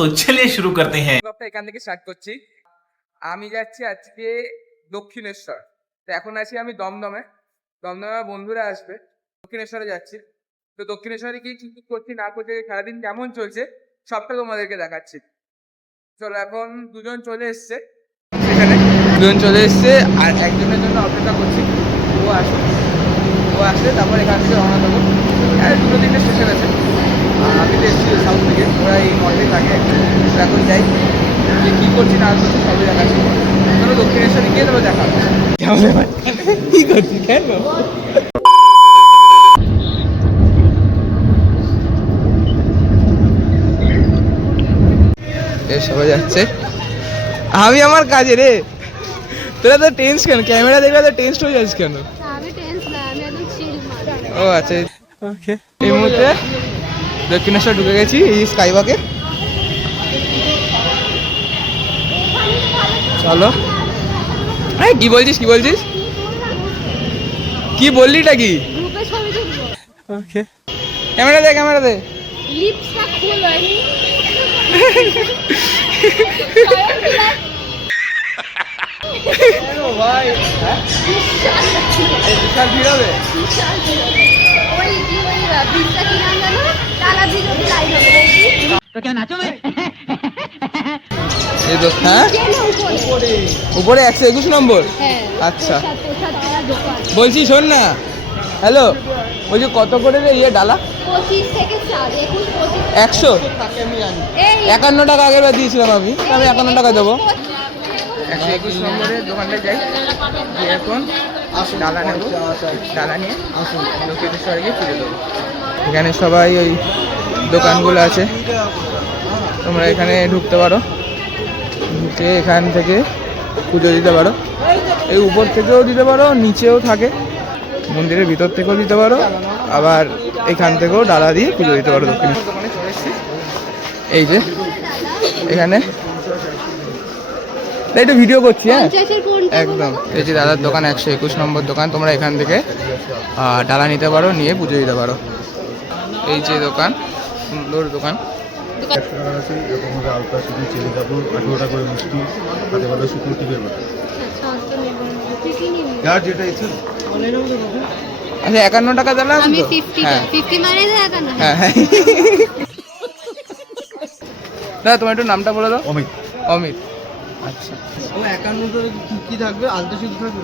तो चलिए शुरू करते हैं। এখান থেকে স্টার্ট করছি। আমি যাচ্ছি আজকে দক্ষিণেশ্বর। তো এখন আছি আমি দমদমে। দমদমে বন্ধুরা আসবে, দক্ষিণেশ্বরে যাচ্ছি। তো দক্ষিণেশ্বরে গিয়ে কি কি করছি না করছি, সারাদিন কেমন চলছে সবটা তোমাদেরকে দেখাচ্ছি। চলো, এখন দুজন চলে এসছে, সেখানে দুজন চলে এসছে আর একজনের জন্য অপেক্ষা করছি। ও আসলে তারপর এখান থেকে রওনা দেবো। আর 2-3টে স্টেশন আছে। আমি তো এসেছি সাউথ থেকে, ওরা এই মডেলে থাকে। এখন যাই, যে কী করছি না করছি সবই দেখাচ্ছি। ধরো দক্ষিণেশ্বরে গিয়ে দেবো দেখা কি করছি কেন। সবাই যাচ্ছে, আমি আমার কাজে রে। তোরা তো টেন্স কেন? ক্যামেরা দেখলে তো টেন্স হয়ে যাচ্ছিস কেন? ও আচ্ছা, ওকে। এই মুহূর্তে দক্ষিণেশ্বর ঢুকে গেছি, এই স্কাইওয়াকে। চলো। হ্যাঁ, কি বলছিস কি বললিটা কি? ওকে, ক্যামেরা দে লিপসটা খুলে ভাই, বিশাল ভিড় হবে। উপরে 121 নম্বর। আচ্ছা, বলছি শোন না, হ্যালো, বলছি কত করে রে ইয়ে ডালা? 25 থেকে 100। 51 টাকা আগের বার দিয়েছিলাম আমি 51 টাকা দেবো। 121 নম্বরের দোকানটায় যাই, গিয়ে এখন ডালা নেবো। ডালা নিয়ে দক্ষিণেশ্বরে গিয়ে পুজো দেবো। এখানে সবাই ওই দোকানগুলো আছে, তোমরা এখানে ঢুকতে পারো, ঢুকে এখান থেকে পুজো দিতে পারো। এই উপর থেকেও দিতে পারো, নিচেও থাকে, মন্দিরের ভিতর থেকেও দিতে পারো, আবার এখান থেকেও ডালা দিয়ে পুজো দিতে পারো। দক্ষিণেশ্বর দোকানে চলে এসেছি, এই যে এখানে একটু ভিডিও করছি। হ্যাঁ, একদম। এই যে দাদার দোকান, 121 নম্বর দোকান। তোমরা এখান থেকে ডালা নিতে পারো, নিয়ে পুজো দিতে পারো। এই যে দোকান, সুন্দর দোকান। আচ্ছা, 51 টাকা ডালা আছে তো? হ্যাঁ হ্যাঁ। দাদা, তোমার একটু নামটা বলে দাও। অমিত। আচ্ছা, ও 51 কি থাকবে? আলতা সিঁদুর থাকবে?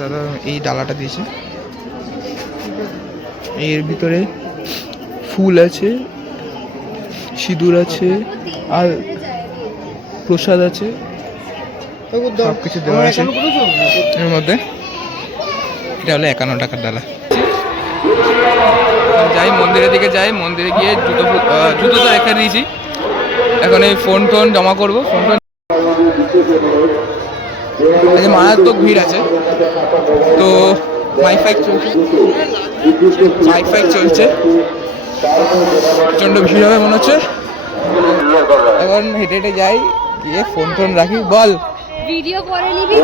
দাদা এই ডালাটা দিয়েছে, এর ভিতরে ফুল আছে, সিঁদুর আছে, আর প্রসাদ আছে, সব কিছু দেওয়া আছে এর মধ্যে। এটা হলো 51 টাকার ডালা। যাই মন্দিরের দিকে যাই, মন্দিরে গিয়ে জুতো তো রেখে দিয়েছি, এখন এই ফোন জমা করবো। ফোন মারাত্মক ভিড় আছে, তো ওয়াইফাই চলছে, প্রচণ্ড ভিড় হবে মনে হচ্ছে। এখন হেঁটে যাই, গিয়ে ফোন রাখি। বল, ভিডিও করে নিবি,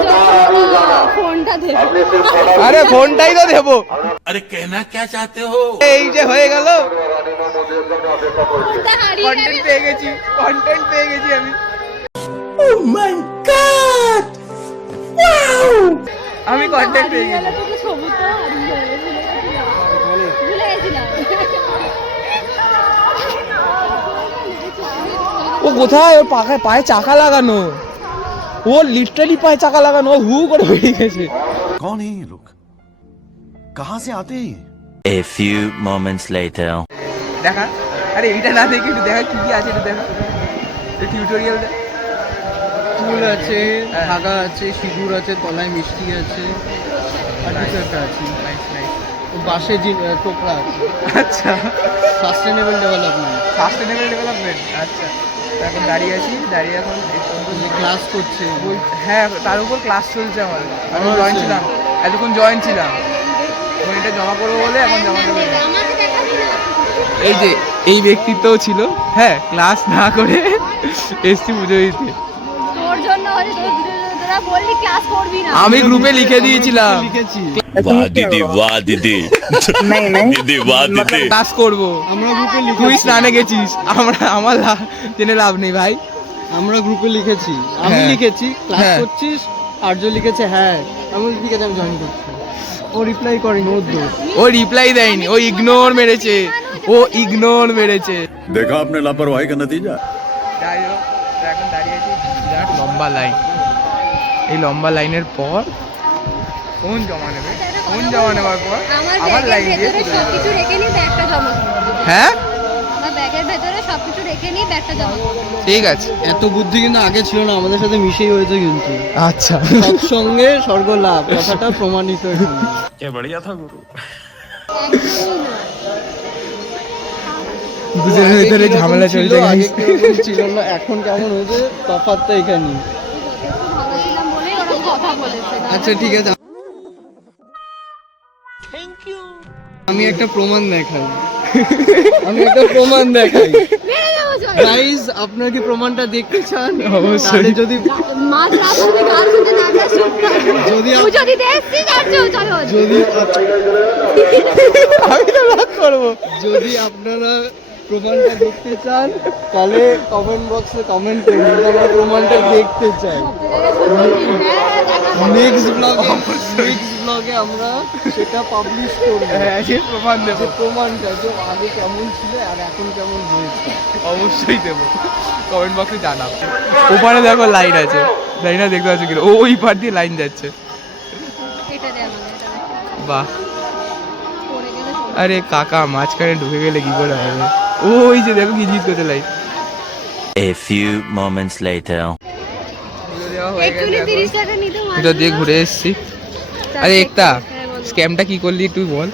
ফোনটা দেব। আরে ফোনটাই তো দেবো। अरे कहना क्या चाहते हो? এই যে হয়ে গেল, কন্টেন্ট পেয়ে গেছি আমি। Oh my God! Wow! আমি কন্টেন্ট পেয়ে গেছি। ও কোথায়? ওর পায়ে চাকা লাগানো, ও লিটারালি পায়ে চাকা লাগানো, ও হু করে বেরিয়ে গেছে। कौन है ये लोग? कहाँ से आते हैं? A few moments later. দেখা, আরে এইটা না দেখে একটু দেখা কি আছে, একটু দেখা টিউটোরিয়ালটা। ফুল আছে, ধাগা আছে, সিঁদুর আছে, তলায় মিষ্টি আছে, আর কিছু একটা আছে। বাসে টোকরা আছে। আচ্ছা, সাস্টেনেবল ডেভেলপমেন্ট। আচ্ছা, এখন দাঁড়িয়ে আছি, এখন ক্লাস করছে। হ্যাঁ, তার উপর ক্লাস চলছে আমার। আমি এতক্ষণ জয়েন ছিলাম, এখন এটা জমা করবো বলে এখন জমা দেবো। এই যে এই ব্যক্তিত্বও ছিল, হ্যাঁ, ক্লাস না করে এসছি পুজো দিতে। তোর জন্য তোরা বললি ক্লাস করবি না। আমি গ্রুপে লিখে দিয়েছিলাম লিখেছি वाह दीदी वाह दीदी दीदी वाह दीदी ক্লাস করবো। আমরা গ্রুপে তুই লিখেছি স্নানে গেছিস, আমার জেনে লাভ নেই ভাই। আমরা গ্রুপে লিখেছি আমি হ্যাঁ। লিখেছি ক্লাস হ্যাঁ। করছিস আর্য লিখেছে হ্যাঁ আমি ঠিক আছে আমি জয়েন করছি ও রিপ্লাই করেনি ওর দোষ ও রিপ্লাই দেয়নি, ও ইগনোর মেরেছে, देखा आपने लापरवाही का नतीजा। যাই হোক, তো এখন দাঁড়িয়ে আছি বিরাট লম্বা লাইন। এই লম্বা লাইনের পর ফোন জমা নেবে, ফোন জমা নেওয়ার পর আমার আবার লাইন ব্যাগের দিয়ে ভেতরে সবকিছু রেখে নিয়ে ব্যাগটা জমা করবো। হ্যাঁ আমার ব্যাগের ভেতরে সবকিছু রেখে নিয়ে ব্যাগটা জমা করবো। ঠিক আছে, এত বুদ্ধি কিন্তু আগে ছিল না আমাদের সাথে মিশেই হয়েছে কিন্তু আচ্ছা সৎসঙ্গে স্বর্গ লাভ কথাটা প্রমাণিত এখানে। দুজনের ভিতরে আগে ঝামেলা কিরকম চলছে ছিল, আগে guys। কিরকম ছিল না এখন কেমন হয়েছে তফাৎটা এখানে। ভালো ছিলাম বলেই ওরা কথা বলেছে না। আচ্ছা ঠিক আছে আমি একটা প্রমাণ দেখাই মেরে দেবো জয়। গাইস আপনারা কি প্রমাণটা দেখতে চান অবশ্যই। তাহলে যদি মাঝ রাস্তাতে গান শুনতে না যাস চুপ থাক। যদি পুজো দিতে এসছিস আর চলো। যদি আমি তো রাগ করবো। যদি আপনারা প্রমাণটা দেখতে চান তাহলে কমেন্ট বক্সে কমেন্ট করুন আমরা প্রমাণটা দেখতে চাই। নেক্সট ব্লগে আমরা সেটা পাবলিশ করব হ্যাঁ, সে প্রমাণ দেবো, যে প্রমাণটা যে আগে কেমন ছিল আর এখন কেমন হয়েছে। অবশ্যই দেবো, কমেন্ট বক্সে জানাও। ওপারে দেখো লাইন আছে, লাইনটা দেখতে পাচ্ছ কিনা, ওই পার দিয়ে লাইন যাচ্ছে। এটা দে আমাদের, এটা দে। বাহ, পড়ে গেলে চলবে। আরে কাকা মাঝখানে ঢুকে গেলে কি করে হবে? ওই যে দেখো কি জিজ্ঞেস করতে line. A few moments later. একটুখানি 30 টাকা নিতে এটা দিয়ে ঘুরে এসেছি। আরে একটা স্ক্যামটা কি করলি তুই বল।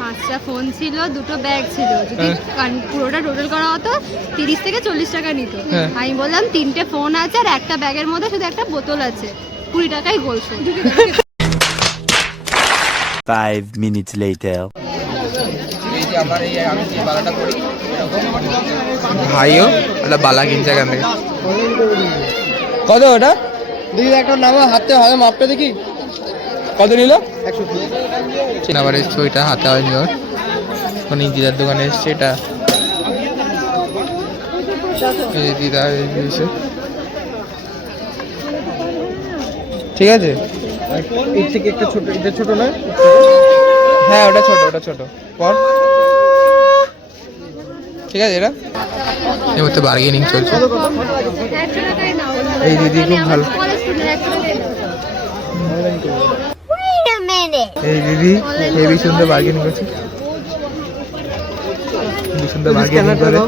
5টা ফোন ছিল, 2টো ব্যাগ ছিল। যদি হ্যাঁ। পুরোটা টোটাল করা হতো 30 থেকে 40 টাকা নিত। হ্যাঁ। আমি বললাম 3টে ফোন আছে আর একটা ব্যাগের মধ্যে শুধু একটা বোতল আছে, 20 টাকাই বলছো। 5 minutes later. ভাইও একটা বালা কিনছে এখান থেকে। কত ওটা? দেখি একটা নামা হাতে হয় মাপটা দেখি কত নিল? 120 আবার এসছে ওইটা হাতে হয়নি ওর, অনেক দিদার দোকানে এসছে এটা। এই দিদা এসে ঠিক আছে। এর থেকে একটা ছোট এটা ছোট না হ্যাঁ ওটা ছোট পর ঠিক আছে। এটা এই মধ্যে বার্গেনিং চলছে। 100 টাকাই নাও। এই দিদি খুব ভালো, কলেজ স্টুডেন্ট 100 টাকাই নাও। এই দিদি হেভি সুন্দর বার্গেনিং করছে, খুব সুন্দর বার্গেনিং করে।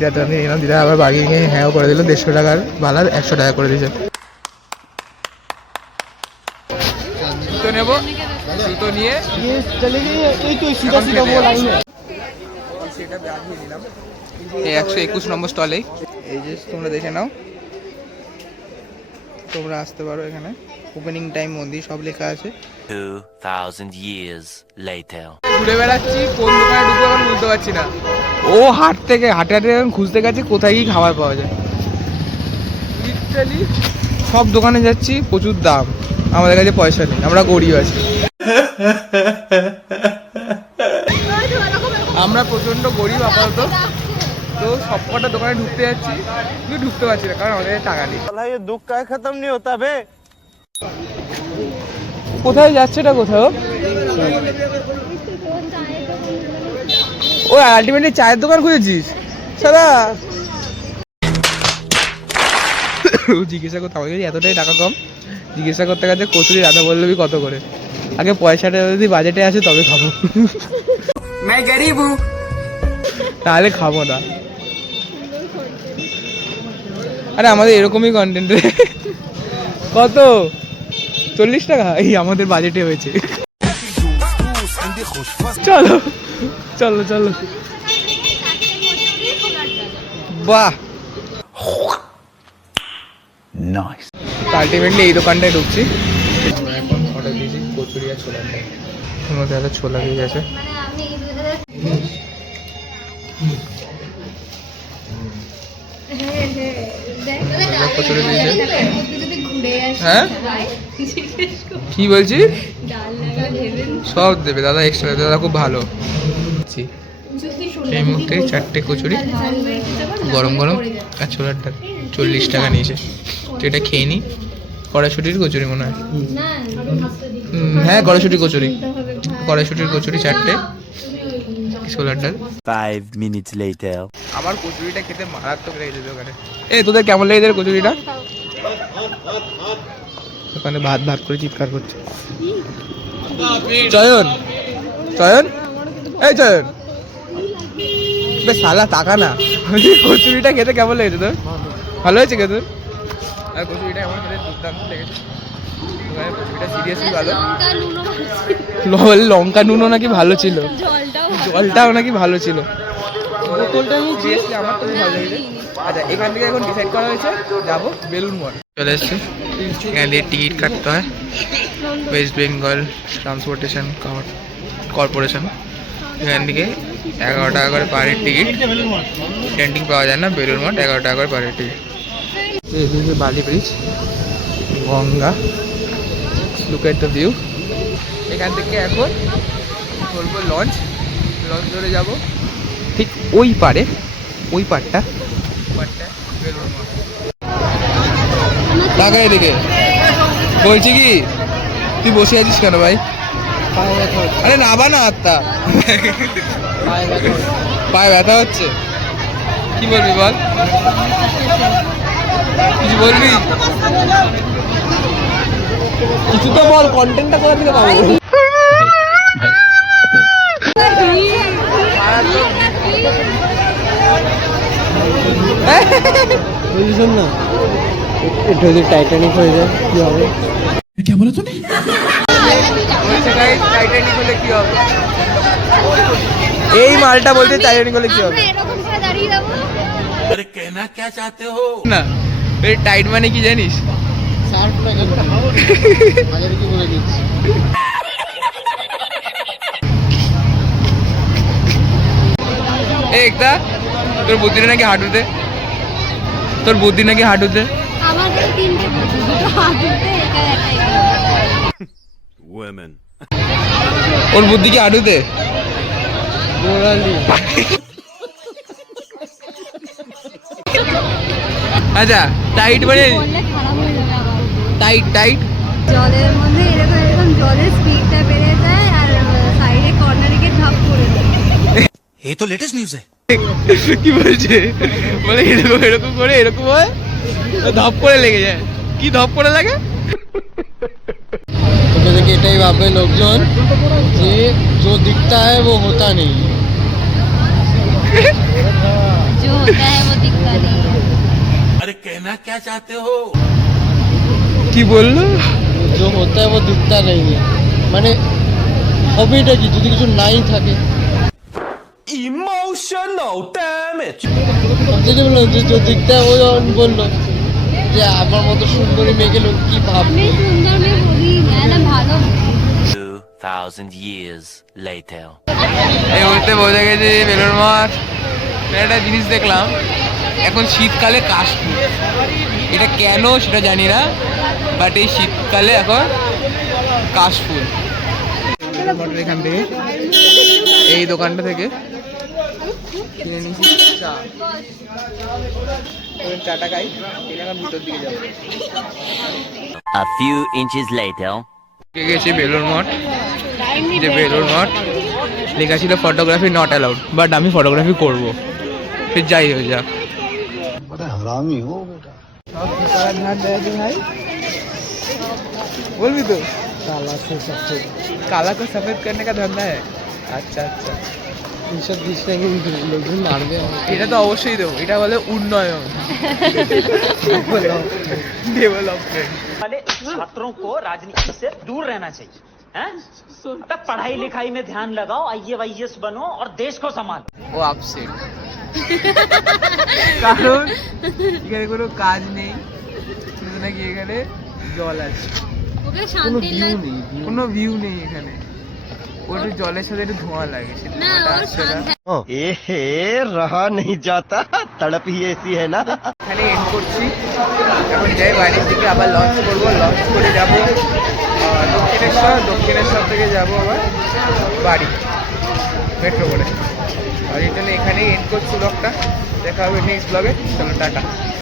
যাতে আমি এলাম, দিদা আবার বার্গেনিং হ্যাঁ করে দিল, 150 টাকার বালা 100 টাকা করে দিয়েছে। জুতো নেবো, জুতো নিয়ে চলে গিয়ে এই তো সিধা সিধা वो लाइन है এই 121 নম্বর স্টলে এই যে তোমরা দেখে নাও, তোমরা আসতে পারো এখানে। ওপেনিং টাইম মন্দির সব লেখা আছে। 2000 years later. ঘুরে বেড়াচ্ছি, কোন দোকানে ঢুকবো এখন বুঝতে পারছি না। ও হাটে হাটে এখন খুঁজতে গেছে কোথায় কি খাবার পাওয়া যায়। লিটারালি সব দোকানে যাচ্ছি, প্রচুর দাম, আমাদের কাছে পয়সা নেই, আমরা গরিব আছি। আমরা প্রচন্ড গরিব আপাতত, তো সব কটা দোকানে ঢুকতে যাচ্ছি কিন্তু ঢুকতে পারছি না, কারণ আমাদের কাছে টাকা নেই। दुख का खत्म नहीं होता बे কোথায় যাচ্ছে এটা কোথাও? ও আলটিমেটলি চায়ের দোকান খুঁজেছিস সারা? জিজ্ঞাসা করতে আমাকে এতটাই টাকা কম, জিজ্ঞাসা করতে গেছে কচুরি রাধা বল্লভী কত করে। আগে পয়সাটা যদি বাজেটে আসে তবে খাবো, তাহলে খাবো না। আরে আমাদের এরকমই কন্টেন্ট রে। কত? 40 টাকা? এই আমাদের বাজেটে হয়েছে। চলো চলো চলো, বাহ नाइस। আলটিমেটলি এই দোকানটায় ঢুকছি। এখন অর্ডার দিয়েছি কচুরি আর ছোলা, ওর মধ্যে একটা ছোলা দিয়ে গেছে। মানে আমি কচুরি দিয়েছে। হ্যাঁ কি বলছি ডাল লাগলে ভেবে সব দেবে দাদা, এক্সট্রা দাদা খুব ভালো। এই মুহূর্তে 4টে কচুরি গরম গরম আর ছোলার ডাল 40 টাকা নিয়েছে। তো এটা খেয়ে নিই। কড়াইশুটির কচুরি মনে হয়, হ্যাঁ কড়াইশুটির কচুরি, কড়াইশুটির কচুরি 4টে, ছোলার ডাল। 5 minutes later. আমার কচুরিটা খেতে মারাত্মক লেগেছে দোকানে। তোদের কেমন লেগেছে কচুরিটা? ওখানে ভাত ভাত করে চিৎকার করছে। চয়ন চয়ন এই চয়ন, বেশ শালা টাকা না। কচুরিটা খেতে কেমন লেগেছে তোর? ভালো হয়েছে খেতে? আর কচুরিটা আমার খেতে দুর্দান্ত লেগেছে। দোকানের কচুরিটা সিরিয়াসলি ভালো। লঙ্কা নুনও নাকি ভালো ছিল, জলটাও নাকি ভালো ছিল। বোতলটা সিরিয়াসলি আমার তো ভালো লেগেছে। আচ্ছা এখান থেকে এখন ডিসাইড করা হয়েছে যাবো বেলুন মঠ। চলে এসছি, এখান দিয়ে টিকিট কাটতে হয়। ওয়েস্ট বেঙ্গল ট্রান্সপোর্টেশন কর্পোরেশন, এখান থেকে 11 টাকা করে পার হেড টিকিট। ক্যান্টিন পাওয়া যায় না, বেলুন মঠ 11 টাকা করে পার হেড টিকিট। বালি bridge, Ganga, look at the view. এখান থেকে এখন বলবো লঞ্চ ধরে যাব ঠিক ওই পারে, ওই পারটা বেলুন মঠ। টাকা এদিকে বলছি কি, তুই বসে আছিস কেন ভাই? আরে নাবা না আত্মা, পায়ে ব্যথা হচ্ছে। কি বলবি বল, কিছু বলবি? কিছু তো বল, কন্টেন্টটা কোথা থেকে পাবো? বুঝছেন না, এটা যদি টাইটানিক হয়ে যায় কি হবে? টাইটানিক হলে কি হবে? এই মালটা বলতে টাইটানিক হলে কি হবে এরকম করে দাঁড়িয়ে যাবো। अरे कहना क्या चाहते हो? না, এই টাইট মানে কি জানিস? সার্ফ লাগে আগে কি বলে দিচ্ছি। একটা তোর বুদ্ধিটা নাকি হাঁটুতে, তোর বুদ্ধি নাকি হাঁটুতে। আমাদের 3টে বুদ্ধি, দুটো হাঁটুতে, এটা একটা। Women. ওর বুদ্ধি কি হাঁটুতে? আচ্ছা টাইট মানে বললে খারাপ হয়ে যাবে আবার। টাইট টাইট জলের মধ্যে এরকম এরকম জলের স্পিডটা বেড়ে যায় আর সাইডে কর্নারে গিয়ে ধাপ করে দেয়। ये तो लेटेस्ट न्यूज़ है। কি বলছে? বলে এরকম এরকম করে এরকম হয়, ধপ করে লেগে যায়। কি ধপ করে লাগে? তোকে দেখে এটাই ভাববে লোকজন যে जो दिखता है वो होता नहीं। जो होता है वो दिखता नहीं है। अरे कहना क्या चाहते हो? কি বললো? जो होता है वो दिखता नहीं है, মানে হবিটা কি যদি কিছু নাই থাকে? Emotional damage. যে বললো যে जो दिखता है वो যখন বললো যে আমার মতো সুন্দরী মেয়েকে লোক কি ভাববে? আমি সুন্দর মেয়ে বলি না, ভালো 2000 years later. এই মুহূর্তে বোঝা গেছে বেলুড় মঠ। একটা জিনিস দেখলাম, এখন শীতকালে কাশফুল, এটা কেন সেটা জানি না, বাট এই শীতকালে এখন কাশফুল। এখান থেকে এই দোকানটা থেকে কিনে নিয়েছি চা। চাটা খাই, এখন ভিতর দিকে যাবো। A few inches later. গেছি বেলুড় মঠ, যে বেলুড় মঠ লেখা ছিল ফটোগ্রাফি নট অ্যালাউড, বাট আমি ফটোগ্রাফি করবো, ফির যাই হয়ে যাক। ভাই बोल भी तो काला को सफेद करने का धंधा है। अच्छा अच्छा, এইসব দৃশ্যটা কিন্তু লোকজন মারবে আমাকে। এটা তো অবশ্যই দেবো, এটা বলে উন্নয়ন, ডেভেলপমেন্ট। वाले छात्रों को राजनीति से दूर रहना चाहिए हैं? अबे पढ़ाई लिखाई में ध्यान लगाओ, IAS बनो और देश को संभालो। ও আপসেট, কারণ এখানে কোনো কাজ নেই, শুধু নাকি এখানে জল আছে, ওকে কোনো শান্তি ভিউ নেই, কোনো ভিউ নেই এখানে। ও ওর একটু জলের সাথে একটু ধোঁয়া লাগে, সে ধোঁয়াটা আসছে না। एहे रहा नहीं जाता, तड़प ही ऐसी है ना। এখানে এন্ড করছি, এখন যাই বাড়ির দিকে, আবার লঞ্চ করবো, লঞ্চ করে যাবো দক্ষিণেশ্বর, দক্ষিণেশ্বর থেকে যাবো আবার বাড়ি মেট্রো করে। আর এই জন্য এখানেই এন্ড করছি ব্লগটা, দেখা হবে নেক্সট ব্লগে, চলো টাটা।